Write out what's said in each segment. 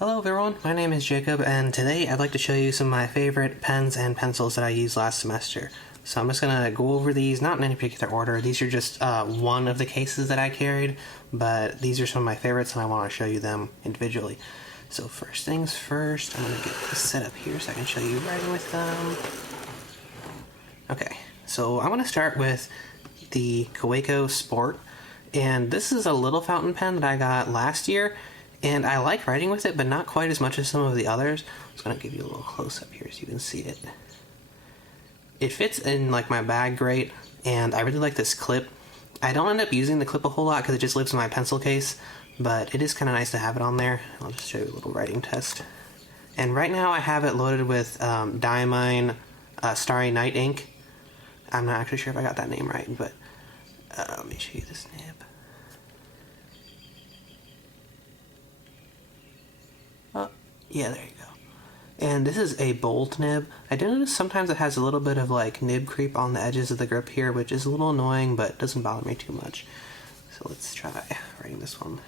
Hello everyone, my name is Jacob, and today I'd like to show you some of my favorite pens and pencils that I used last semester. So I'm just going to go over these, not in any particular order. These are just one of the cases that I carried, but these are some of my favorites and I want to show you them individually. So first things first, I'm going to get this set up here so I can show you writing with them. Okay, so I'm going to start with the Kaweco Sport, and this is a little fountain pen that I got last year. And I like writing with it, but not quite as much as some of the others. I'm just going to give you a little close-up here so you can see it. It fits in like my bag great, and I really like this clip. I don't end up using the clip a whole lot because it just lives in my pencil case, but it is kind of nice to have it on there. I'll just show you a little writing test. And right now I have it loaded with Diamine Starry Night ink. I'm not actually sure if I got that name right, but let me show you this nib. Yeah, there you go. And this is a bold nib. I do notice sometimes it has a little bit of like nib creep on the edges of the grip here, which is a little annoying, but doesn't bother me too much. So let's try writing this one.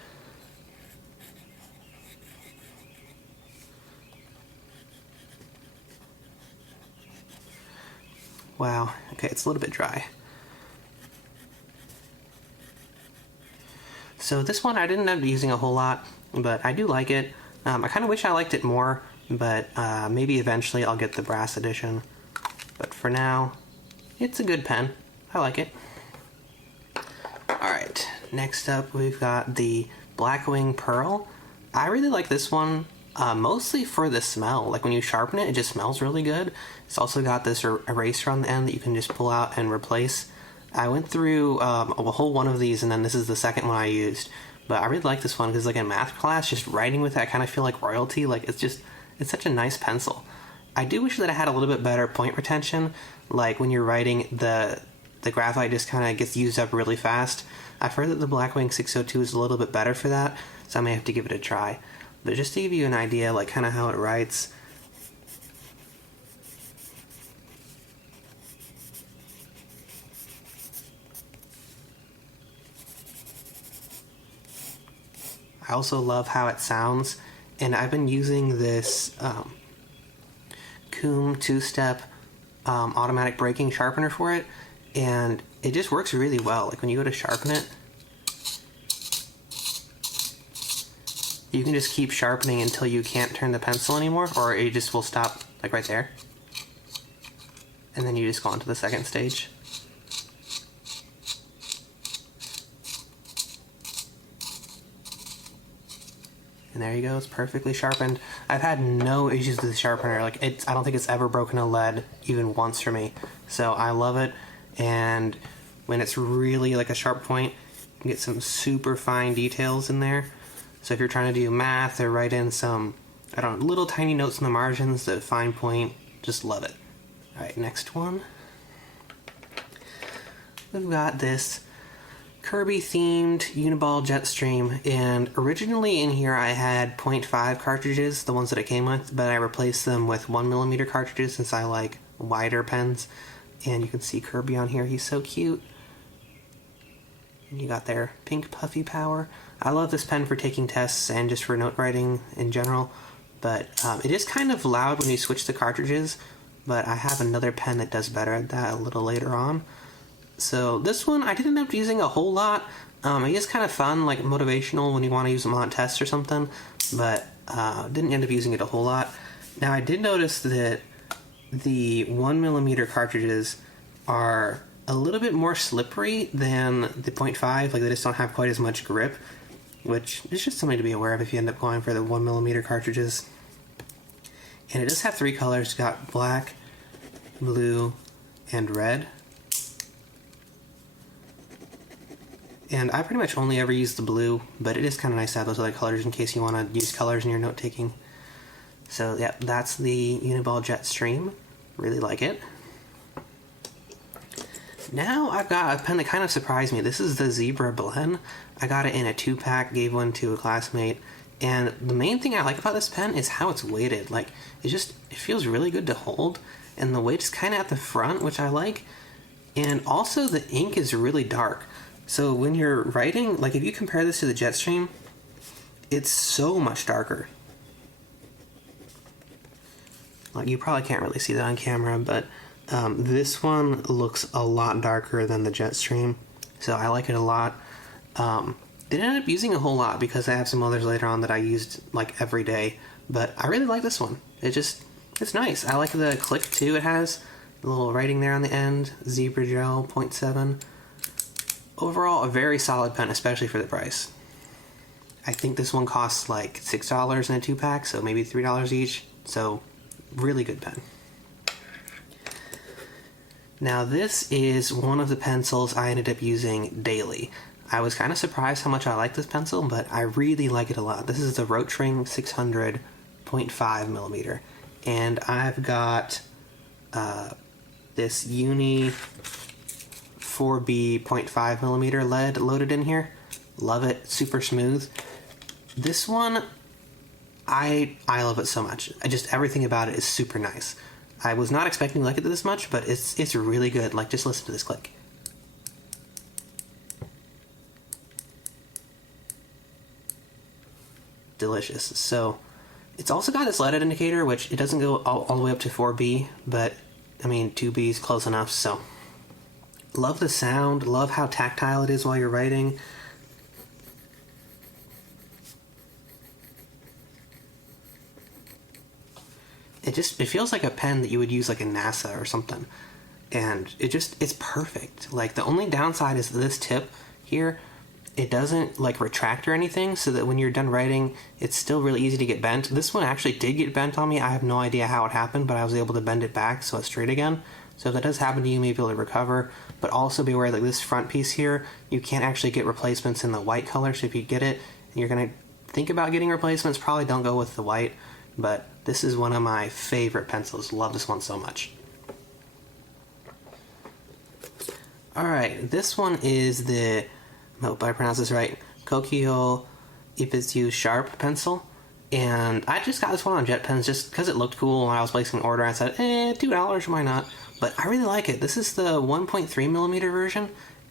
Wow, okay, it's a little bit dry. So this one I didn't end up using a whole lot, but I do like it. I kind of wish I liked it more, but maybe eventually I'll get the brass edition. But for now, it's a good pen. I like it. Alright, next up we've got the Blackwing Pearl. I really like this one, mostly for the smell. Like when you sharpen it, it just smells really good. It's also got this eraser on the end that you can just pull out and replace. I went through a whole one of these, and then this is the second one I used. But I really like this one because like in math class, just writing with it, I kind of feel like royalty. Like it's such a nice pencil. I do wish that it had a little bit better point retention. Like when you're writing, the graphite just kind of gets used up really fast. I've heard that the Blackwing 602 is a little bit better for that, so I may have to give it a try. But just to give you an idea, like kind of how it writes. I also love how it sounds, and I've been using this Calme two-step automatic braking sharpener for it, and it just works really well. Like when you go to sharpen it, you can just keep sharpening until you can't turn the pencil anymore, or it just will stop like right there, and then you just go on to the second stage. And there you go, it's perfectly sharpened. I've had no issues with the sharpener. Like I don't think it's ever broken a lead even once for me. So I love it. And when it's really like a sharp point, you can get some super fine details in there. So if you're trying to do math or write in some, I don't know, little tiny notes in the margins, the fine point, just love it. All right, next one. We've got this Kirby themed Uni Jetstream, and originally in here I had 0.5 cartridges, the ones that it came with, but I replaced them with 1mm cartridges since I like wider pens. And you can see Kirby on here, he's so cute. And you got their pink puffy power. I love this pen for taking tests and just for note writing in general, but it is kind of loud when you switch the cartridges, but I have another pen that does better at that a little later on. So this one I didn't end up using a whole lot. It is kind of fun, like motivational when you want to use them on tests or something, but didn't end up using it a whole lot. Now I did notice that the 1mm cartridges are a little bit more slippery than the 0.5, like they just don't have quite as much grip, which is just something to be aware of if you end up going for the 1mm cartridges. And it does have 3 colors. It's got black, blue, and red. And I pretty much only ever use the blue, but it is kind of nice to have those other colors in case you want to use colors in your note taking. So yeah, that's the Uni Jetstream. Really like it. Now I've got a pen that kind of surprised me. This is the Zebra Blen. I got it in a 2-pack, gave one to a classmate, and the main thing I like about this pen is how it's weighted. Like, it feels really good to hold, and the weight's kind of at the front, which I like, and also the ink is really dark. So when you're writing, like if you compare this to the Jetstream, it's so much darker. Like, you probably can't really see that on camera, but this one looks a lot darker than the Jetstream, so I like it a lot. Didn't end up using a whole lot because I have some others later on that I used like every day, but I really like this one. It's nice. I like the click too. It has a little writing there on the end, zebra gel 0.7. Overall, a very solid pen, especially for the price. I think this one costs like $6 in a 2-pack, so maybe $3 each. So, really good pen. Now, this is one of the pencils I ended up using daily. I was kind of surprised how much I like this pencil, but I really like it a lot. This is the Rotring 600 0.5 millimeter, and I've got this Uni 4B 0.5 millimeter lead loaded in here. Love it, super smooth. This one, I love it so much. Everything about it is super nice. I was not expecting to like it this much, but it's really good. Like, just listen to this click. Delicious. So, it's also got this lead indicator, which it doesn't go all the way up to 4B, but, I mean, 2B is close enough, so. Love the sound, love how tactile it is while you're writing. It feels like a pen that you would use like in NASA or something. And it's perfect. Like, the only downside is this tip here, it doesn't like retract or anything, so that when you're done writing, it's still really easy to get bent. This one actually did get bent on me. I have no idea how it happened, but I was able to bend it back so it's straight again. So if that does happen to you, you may be able to recover. But also be aware, like this front piece here, you can't actually get replacements in the white color. So if you get it and you're gonna think about getting replacements, probably don't go with the white. But this is one of my favorite pencils. Love this one so much. Alright, this one is the, I hope I pronounce this right, Kokyo Ipitsu Sharp pencil. And I just got this one on JetPens just because it looked cool when I was placing an order. I said, $2, why not? But I really like it. This is the 1.3 millimeter version,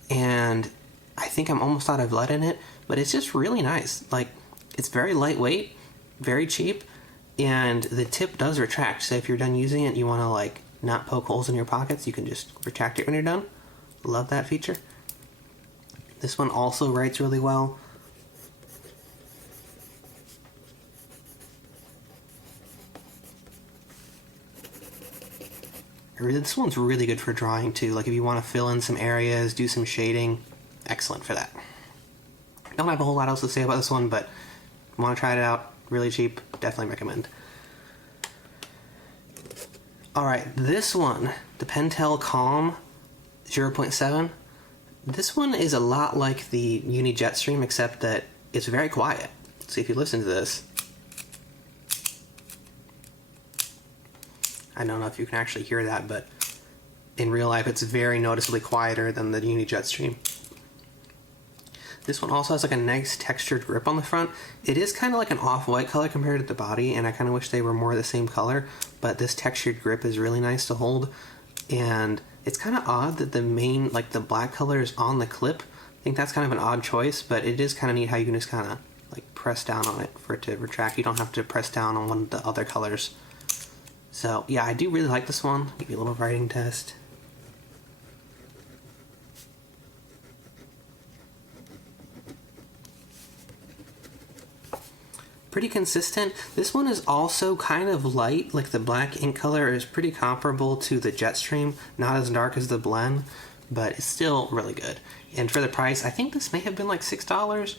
and I think I'm almost out of lead in it, but it's just really nice. Like, it's very lightweight, very cheap, and the tip does retract. So if you're done using it, you want to like not poke holes in your pockets, you can just retract it when you're done. Love that feature. This one also writes really well. This one's really good for drawing too. Like if you want to fill in some areas, do some shading, excellent for that. Don't have a whole lot else to say about this one, but want to try it out, really cheap, definitely recommend. Alright, this one, the Pentel Calme 0.7. This one is a lot like the Uni Jetstream, except that it's very quiet. So if you listen to this, I don't know if you can actually hear that, but in real life it's very noticeably quieter than the Uni Jetstream. This one also has like a nice textured grip on the front. It is kind of like an off-white color compared to the body, and I kind of wish they were more the same color, but this textured grip is really nice to hold. And it's kind of odd that the main, like the black color is on the clip. I think that's kind of an odd choice, but it is kind of neat how you can just kind of like press down on it for it to retract. You don't have to press down on one of the other colors. So yeah, I do really like this one. Give you a little writing test. Pretty consistent. This one is also kind of light, like the black ink color is pretty comparable to the Jetstream, not as dark as the Blen, but it's still really good. And for the price, I think this may have been like $6.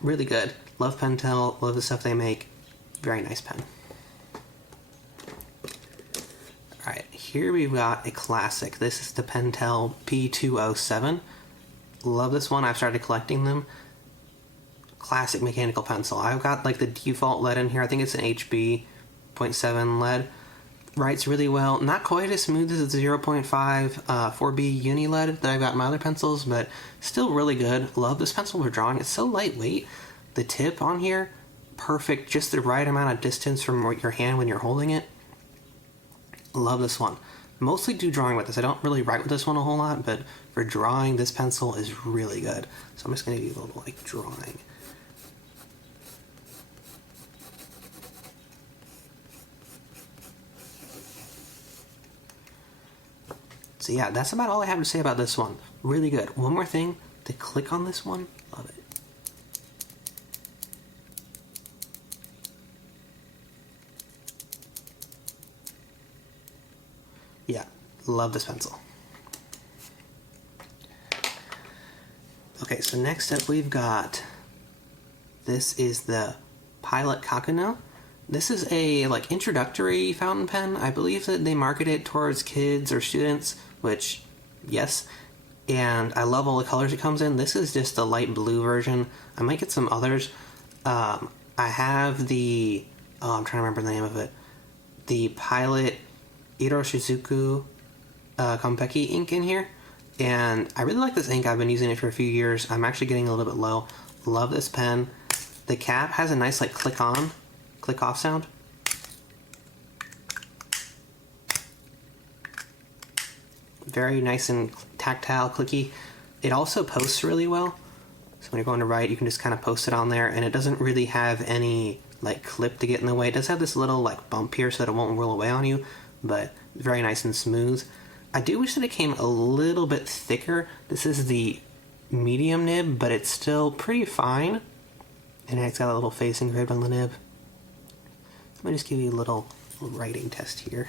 Really good. Love Pentel, love the stuff they make. Very nice pen. Alright, here we've got a classic. This is the Pentel P207. Love this one, I've started collecting them. Classic mechanical pencil. I've got like the default lead in here. I think it's an HB 0.7 lead. Writes really well. Not quite as smooth as the 0.5 4B Uni lead that I've got in my other pencils, but still really good. Love this pencil for drawing. It's so lightweight. The tip on here, perfect. Just the right amount of distance from your hand when you're holding it. Love this one. Mostly do drawing with this. I don't really write with this one a whole lot, but for drawing, this pencil is really good. So I'm just going to do a little like drawing. So yeah, that's about all I have to say about this one. Really good. One more thing, the click on this one, love it. Yeah, love this pencil. Okay, so next up we've got, this is the Pilot Kakuno. This is a like introductory fountain pen. I believe that they market it towards kids or students, which, yes. And I love all the colors it comes in. This is just the light blue version. I might get some others. I have the, I'm trying to remember the name of it. The Pilot Iroshizuku Konpeki ink in here. And I really like this ink. I've been using it for a few years. I'm actually getting a little bit low. Love this pen. The cap has a nice like click on, click off sound. Very nice and tactile, clicky. It also posts really well. So when you're going to write, you can just kind of post it on there, and it doesn't really have any like clip to get in the way. It does have this little like bump here so that it won't roll away on you, but very nice and smooth. I do wish that it came a little bit thicker. This is the medium nib, but it's still pretty fine. And it's got a little face engraved on the nib. Let me just give you a little writing test here.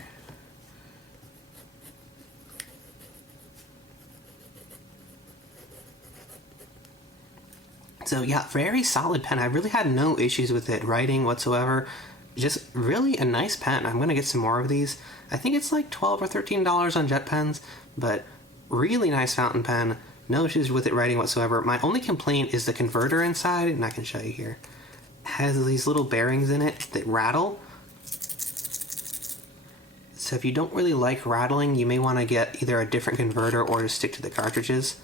So yeah, very solid pen. I really had no issues with it writing whatsoever. Just really a nice pen. I'm gonna get some more of these. I think it's like $12 or $13 on Jet Pens, but really nice fountain pen. No issues with it writing whatsoever. My only complaint is the converter inside, and I can show you here. It has these little bearings in it that rattle. So if you don't really like rattling, you may want to get either a different converter or just stick to the cartridges.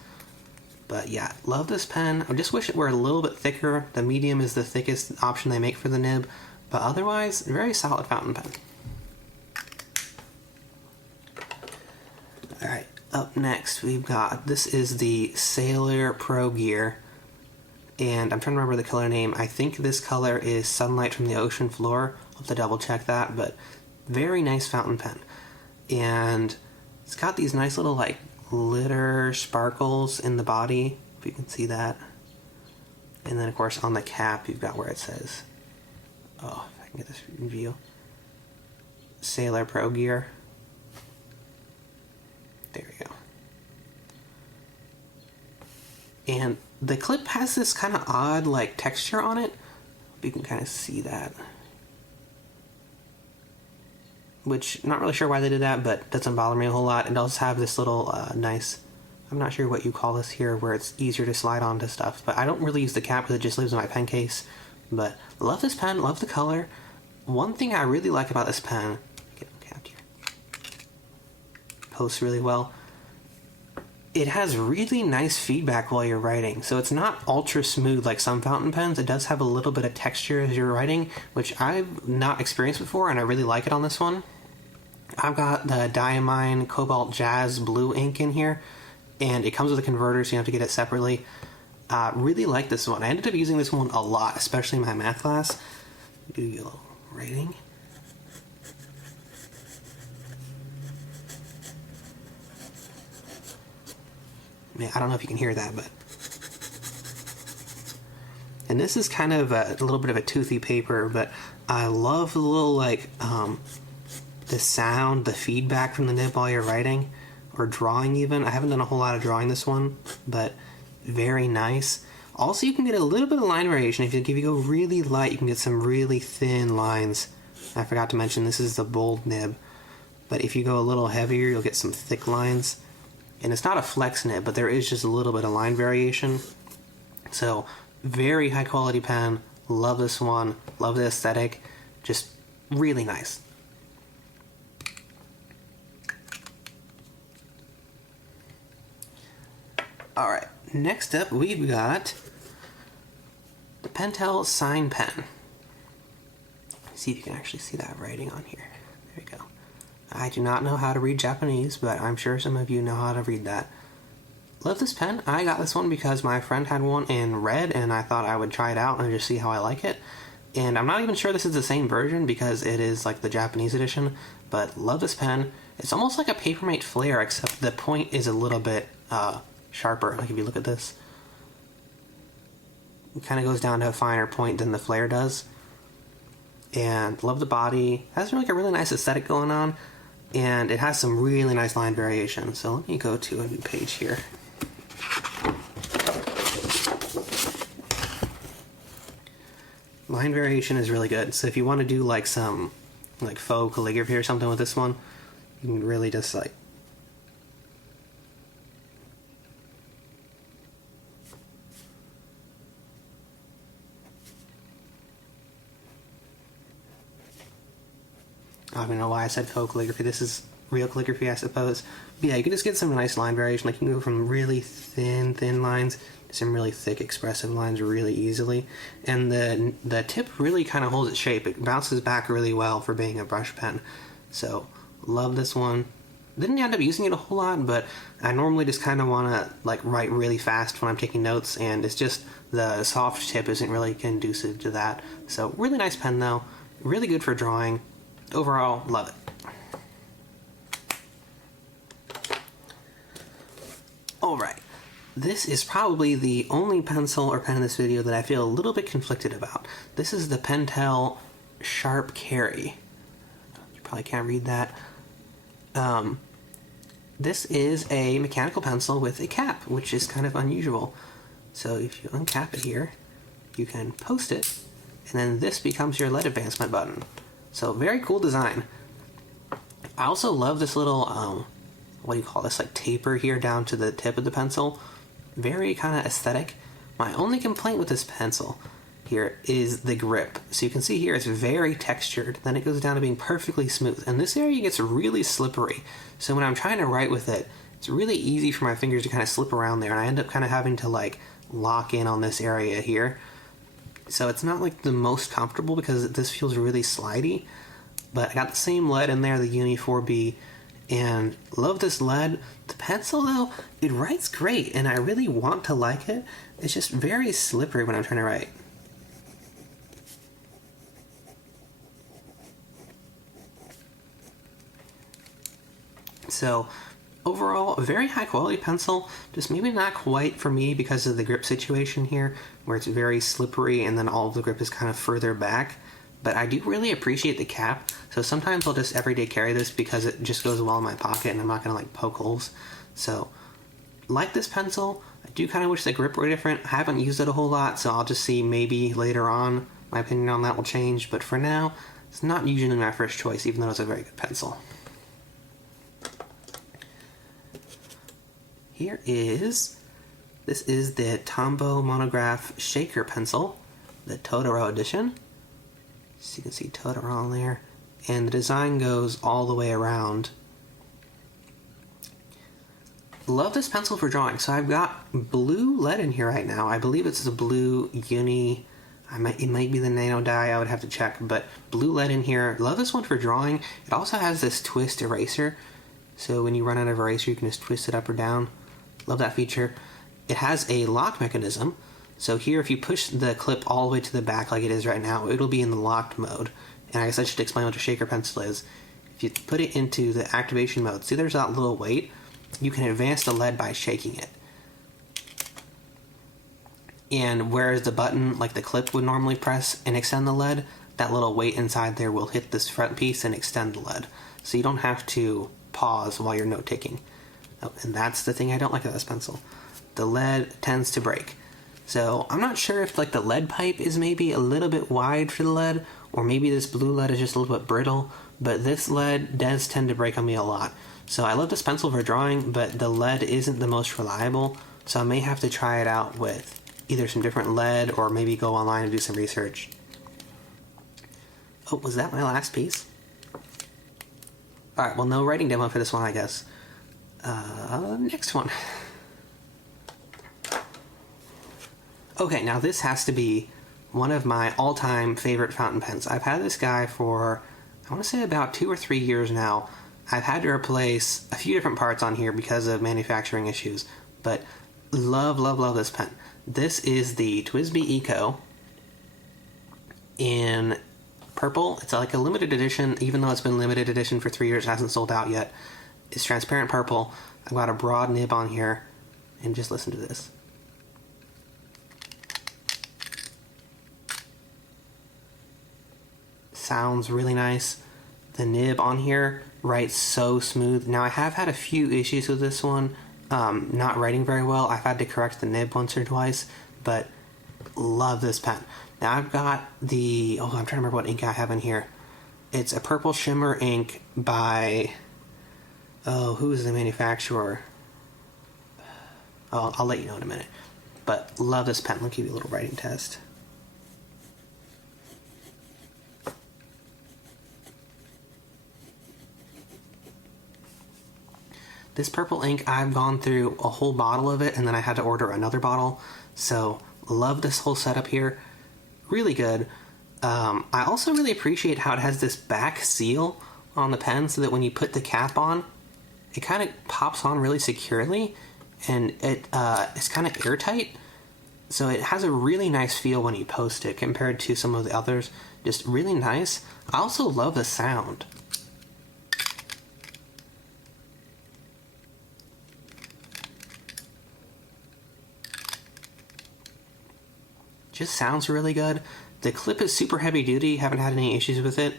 But yeah, love this pen. I just wish it were a little bit thicker. The medium is the thickest option they make for the nib, but otherwise, very solid fountain pen. Alright, up next we've got, this is the Sailor Pro Gear, and I'm trying to remember the color name. I think this color is Sunlight from the Ocean Floor. I'll have to double check that, but very nice fountain pen. And it's got these nice little like glitter sparkles in the body, if you can see that. And then of course on the cap you've got where it says, oh, if I can get this in view, Sailor Pro Gear. There we go. And the clip has this kind of odd like texture on it. You can kind of see that. Which, not really sure why they did that, but doesn't bother me a whole lot. It does have this little nice, I'm not sure what you call this here, where it's easier to slide onto stuff. But I don't really use the cap because it just lives in my pen case. But love this pen, love the color. One thing I really like about this pen, get it capped here, posts really well. It has really nice feedback while you're writing. So it's not ultra smooth like some fountain pens. It does have a little bit of texture as you're writing, which I've not experienced before, and I really like it on this one. I've got the Diamine Cobalt Jazz Blue ink in here, and it comes with a converter, so you have to get it separately. Really like this one. I ended up using this one a lot, especially in my math class. Do a little writing. I don't know if you can hear that, but... And this is kind of a little bit of a toothy paper, but I love the little, like, the sound, the feedback from the nib while you're writing, or drawing even. I haven't done a whole lot of drawing this one, but very nice. Also, you can get a little bit of line variation. If you go really light, you can get some really thin lines. I forgot to mention, this is the bold nib. But if you go a little heavier, you'll get some thick lines. And it's not a flex nib, but there is just a little bit of line variation. So, very high quality pen. Love this one. Love the aesthetic. Just really nice. Alright, next up we've got the Pentel Sign Pen. See if you can actually see that writing on here. There you go. I do not know how to read Japanese, but I'm sure some of you know how to read that. Love this pen. I got this one because my friend had one in red, and I thought I would try it out and just see how I like it. And I'm not even sure this is the same version because it is like the Japanese edition, but love this pen. It's almost like a Papermate Flare, except the point is a little bit sharper. Like if you look at this, it kind of goes down to a finer point than the Flare does. And love the body. It has like a really nice aesthetic going on, and it has some really nice line variation. So let me go to a new page here. Line variation is really good. So if you want to do like some like faux calligraphy or something with this one, you can really just like I don't know why I said faux calligraphy. This is real calligraphy, I suppose. But yeah, you can just get some nice line variation. Like you can go from really thin lines to some really thick, expressive lines really easily. And the tip really kind of holds its shape. It bounces back really well for being a brush pen. So, love this one. Didn't end up using it a whole lot, but I normally just kind of want to like write really fast when I'm taking notes, and it's just the soft tip isn't really conducive to that. So, really nice pen though. Really good for drawing. Overall, love it. Alright, this is probably the only pencil or pen in this video that I feel a little bit conflicted about. This is the Pentel Sharp Kerry. You probably can't read that. This is a mechanical pencil with a cap, which is kind of unusual. So if you uncap it here, you can post it, and then this becomes your lead advancement button. So very cool design. I also love this little, what do you call this, like taper here down to the tip of the pencil. Very kind of aesthetic. My only complaint with this pencil here is the grip. So you can see here it's very textured, then it goes down to being perfectly smooth. And this area gets really slippery. So when I'm trying to write with it, it's really easy for my fingers to kind of slip around there, and I end up kind of having to like lock in on this area here. So it's not like the most comfortable because this feels really slidey, but I got the same lead in there, the Uni 4B, and love this lead. The pencil though, it writes great, and I really want to like it. It's just very slippery when I'm trying to write. So overall, a very high quality pencil, just maybe not quite for me because of the grip situation here, where it's very slippery and then all of the grip is kind of further back. But I do really appreciate the cap, so sometimes I'll just everyday carry this because it just goes well in my pocket and I'm not going to like poke holes. So, like this pencil, I do kind of wish the grip were different. I haven't used it a whole lot, so I'll just see maybe later on my opinion on that will change. But for now, it's not usually my first choice, even though it's a very good pencil. This is the Tombow Monograph Shaker Pencil, the Totoro edition. So you can see Totoro on there, and the design goes all the way around. Love this pencil for drawing. So I've got blue lead in here right now. I believe it's a blue Uni, it might be the nano dye, I would have to check, but blue lead in here. Love this one for drawing. It also has this twist eraser, so when you run out of eraser you can just twist it up or down. Love that feature. It has a lock mechanism, so here if you push the clip all the way to the back like it is right now, it'll be in the locked mode. And I guess I should explain what a shaker pencil is. If you put it into the activation mode, see there's that little weight? You can advance the lead by shaking it. And whereas the button, like the clip, would normally press and extend the lead, that little weight inside there will hit this front piece and extend the lead. So you don't have to pause while you're note taking. Oh, and that's the thing I don't like about this pencil. The lead tends to break. So I'm not sure if like the lead pipe is maybe a little bit wide for the lead, or maybe this blue lead is just a little bit brittle, but this lead does tend to break on me a lot. So I love this pencil for drawing, but the lead isn't the most reliable, so I may have to try it out with either some different lead or maybe go online and do some research. Oh, was that my last piece? Alright, well, no writing demo for this one, I guess. Next one. Okay, now this has to be one of my all-time favorite fountain pens. I've had this guy for, I want to say about 2 or 3 years now. I've had to replace a few different parts on here because of manufacturing issues, but love, love, love this pen. This is the TWSBI Eco, in purple. It's like a limited edition, even though it's been limited edition for 3 years, it hasn't sold out yet. It's transparent purple. I've got a broad nib on here, and just listen to this. Sounds really nice. The nib on here writes so smooth. Now, I have had a few issues with this one, not writing very well. I've had to correct the nib once or twice, but love this pen. Now, I've got the, I'm trying to remember what ink I have in here. It's a purple shimmer ink by, who is the manufacturer? I'll let you know in a minute. But love this pen. Let me give you a little writing test. This purple ink, I've gone through a whole bottle of it, and then I had to order another bottle. So, love this whole setup here. Really good. I also really appreciate how it has this back seal on the pen, so that when you put the cap on, it kind of pops on really securely, and it's kind of airtight. So it has a really nice feel when you post it compared to some of the others. Just really nice. I also love the sound. Just sounds really good. The clip is super heavy duty, haven't had any issues with it.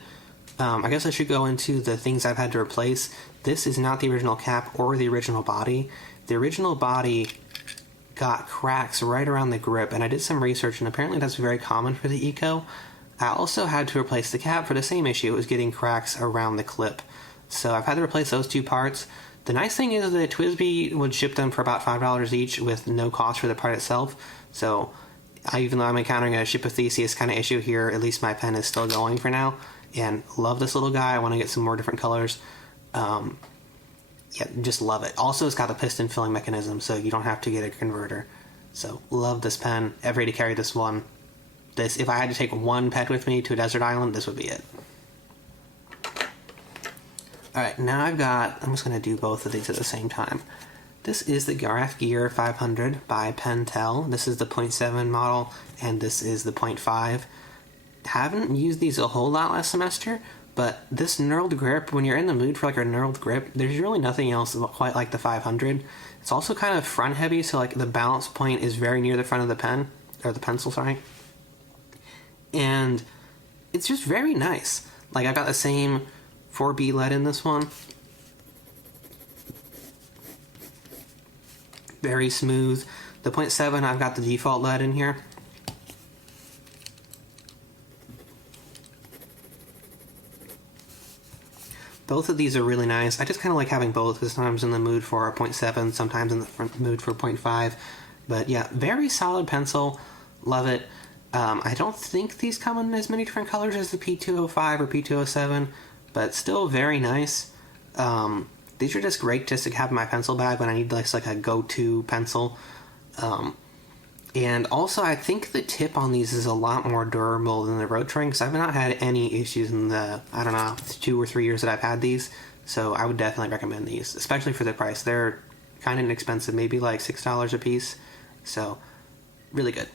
I guess I should go into the things I've had to replace. This is not the original cap or the original body. The original body got cracks right around the grip, and I did some research, and apparently that's very common for the Eco. I also had to replace the cap for the same issue. It was getting cracks around the clip. So I've had to replace those two parts. The nice thing is that TWSBI would ship them for about $5 each with no cost for the part itself. So even though I'm encountering a ship of Theseus kind of issue here, at least my pen is still going for now. And love this little guy. I want to get some more different colors. Yeah, just love it. Also, it's got a piston filling mechanism, so you don't have to get a converter. So, love this pen. Ever ready to carry this one. This, if I had to take one pet with me to a desert island, this would be it. Alright, now I'm just going to do both of these at the same time. This is the GraphGear 500 by Pentel. This is the 0.7 model, and this is the 0.5. Haven't used these a whole lot last semester, but this knurled grip, when you're in the mood for like a knurled grip, there's really nothing else quite like the 500. It's also kind of front heavy, so like the balance point is very near the front of the pen, or the pencil, sorry. And it's just very nice. Like, I've got the same 4B lead in this one. Very smooth. The 0.7, I've got the default lead in here. Both of these are really nice. I just kind of like having both, because sometimes in the mood for a 0.7, sometimes in the mood for 0.5. But yeah, very solid pencil. Love it. I don't think these come in as many different colors as the P205 or P207, but still very nice. These are just great just to have in my pencil bag when I need like a go-to pencil. And also, I think the tip on these is a lot more durable than the Rotring, because I've not had any issues in the, 2 or 3 years that I've had these. So I would definitely recommend these, especially for the price. They're kind of inexpensive, maybe like $6 a piece. So, really good.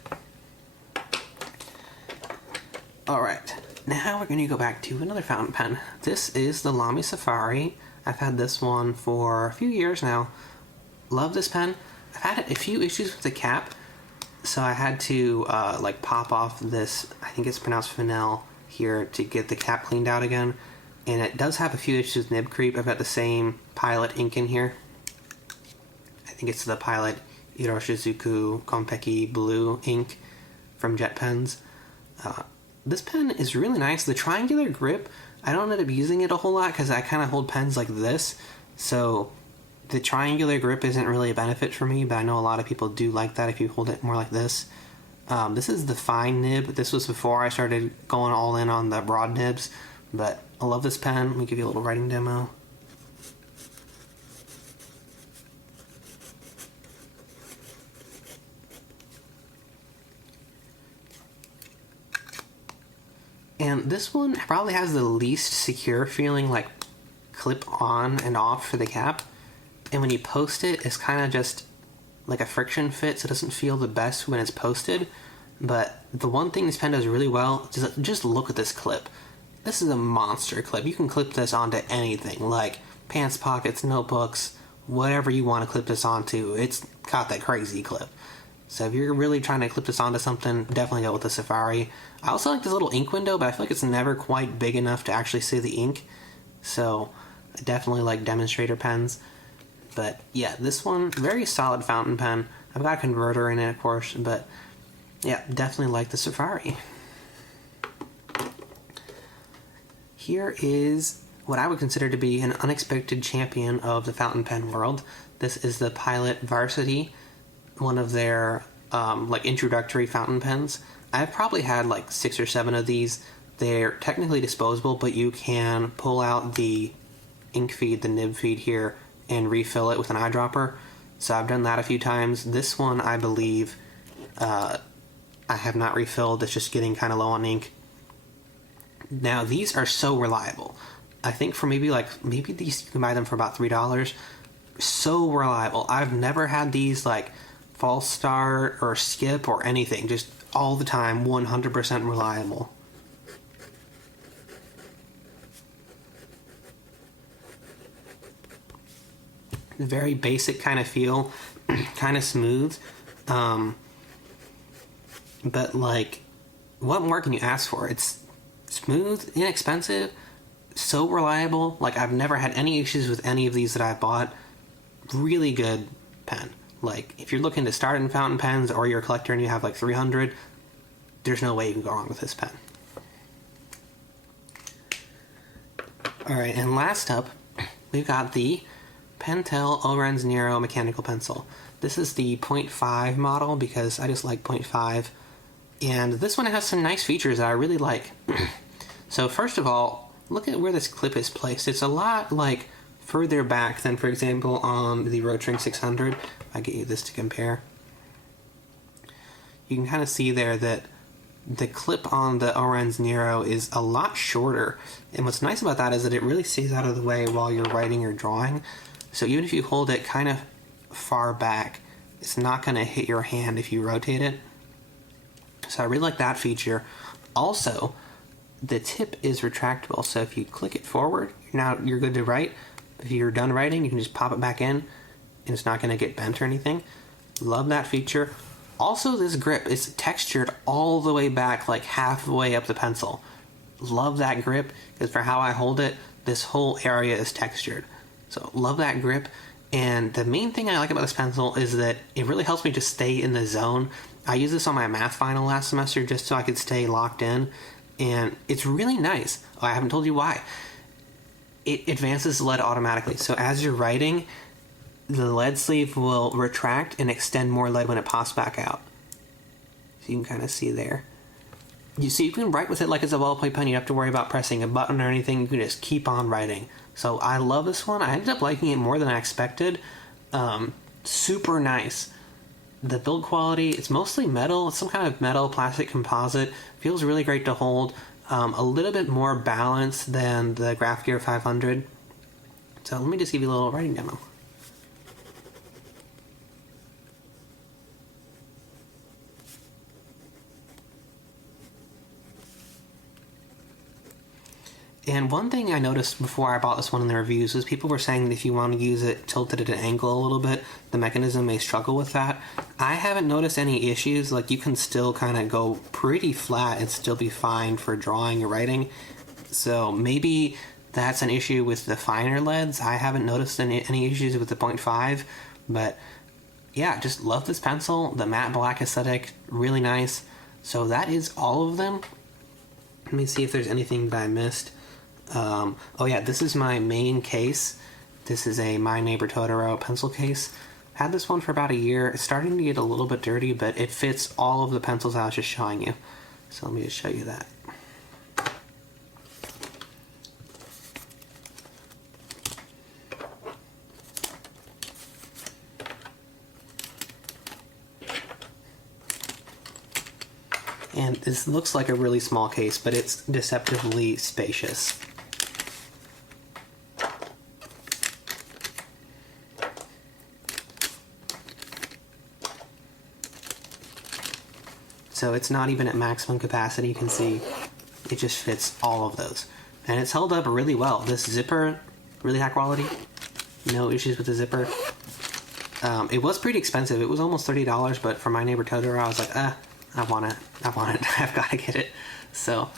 Alright, now we're going to go back to another fountain pen. This is the Lamy Safari. I've had this one for a few years now. Love this pen. I've had a few issues with the cap, so I had to pop off this, I think it's pronounced fennel here, to get the cap cleaned out again. And it does have a few issues with nib creep. I've got the same Pilot ink in here. I think it's the Pilot Iroshizuku Konpeki Blue ink from Jet Pens. This pen is really nice. The triangular grip, I don't end up using it a whole lot because I kind of hold pens like this. So the triangular grip isn't really a benefit for me, but I know a lot of people do like that if you hold it more like this. This is the fine nib. This was before I started going all in on the broad nibs, but I love this pen. Let me give you a little writing demo. And this one probably has the least secure feeling, like clip on and off for the cap. And when you post it, it's kind of just like a friction fit, so it doesn't feel the best when it's posted. But the one thing this pen does really well is just look at this clip. This is a monster clip. You can clip this onto anything, like pants pockets, notebooks, whatever you want to clip this onto. It's got that crazy clip. So if you're really trying to clip this onto something, definitely go with the Safari. I also like this little ink window, but I feel like it's never quite big enough to actually see the ink. So I definitely like demonstrator pens. But yeah, this one, very solid fountain pen. I've got a converter in it, of course, but yeah, definitely like the Safari. Here is what I would consider to be an unexpected champion of the fountain pen world. This is the Pilot Varsity, one of their like introductory fountain pens. I've probably had like 6 or 7 of these. They're technically disposable, but you can pull out the ink feed, the nib feed here, and refill it with an eyedropper. So I've done that a few times. This one, I believe, I have not refilled. It's just getting kind of low on ink. Now, these are so reliable. I think for maybe these, you can buy them for about $3. So reliable. I've never had these like false start or skip or anything. Just all the time, 100% reliable. Very basic kind of feel, kind of smooth. But like, what more can you ask for? It's smooth, inexpensive, so reliable. Like, I've never had any issues with any of these that I've bought. Really good pen. Like, if you're looking to start in fountain pens or you're a collector and you have like 300, there's no way you can go wrong with this pen. Alright, and last up, we've got the Pentel Orenz Nero mechanical pencil. This is the 0.5 model because I just like 0.5. And this one has some nice features that I really like. So first of all, look at where this clip is placed. It's a lot like further back than, for example, on the Rotring 600. I get you this to compare. You can kind of see there that the clip on the Orenz Nero is a lot shorter. And what's nice about that is that it really stays out of the way while you're writing or drawing. So even if you hold it kind of far back, it's not going to hit your hand if you rotate it. So I really like that feature. Also, the tip is retractable, so if you click it forward, now you're good to write. If you're done writing, you can just pop it back in, and it's not going to get bent or anything. Love that feature. Also, this grip is textured all the way back, like halfway up the pencil. Love that grip, because for how I hold it, this whole area is textured. So love that grip. And the main thing I like about this pencil is that it really helps me to stay in the zone. I used this on my math final last semester just so I could stay locked in, and it's really nice. Oh, I haven't told you why. It advances the lead automatically, so as you're writing, the lead sleeve will retract and extend more lead when it pops back out. So you can kind of see there. You see, you can write with it like it's a ballpoint pen. You don't have to worry about pressing a button or anything. You can just keep on writing. So I love this one. I ended up liking it more than I expected. Super nice. The build quality, it's mostly metal. It's some kind of metal plastic composite. Feels really great to hold. A little bit more balanced than the GraphGear 500. So let me just give you a little writing demo. And one thing I noticed before I bought this one in the reviews was people were saying that if you want to use it tilted at an angle a little bit, the mechanism may struggle with that. I haven't noticed any issues. Like, you can still kind of go pretty flat and still be fine for drawing or writing. So maybe that's an issue with the finer leads. I haven't noticed any issues with the 0.5, but yeah, just love this pencil. The matte black aesthetic, really nice. So that is all of them. Let me see if there's anything that I missed. Oh yeah, this is my main case. This is a My Neighbor Totoro pencil case. Had this one for about a year. It's starting to get a little bit dirty, but it fits all of the pencils I was just showing you. So let me just show you that. And this looks like a really small case, but it's deceptively spacious. So it's not even at maximum capacity. You can see it just fits all of those. And it's held up really well. This zipper, really high quality. No issues with the zipper. It was pretty expensive. It was almost $30, but for my neighbor Totoro, I was like, I want it. I've got to get it. So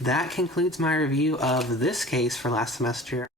that concludes my review of this case for last semester.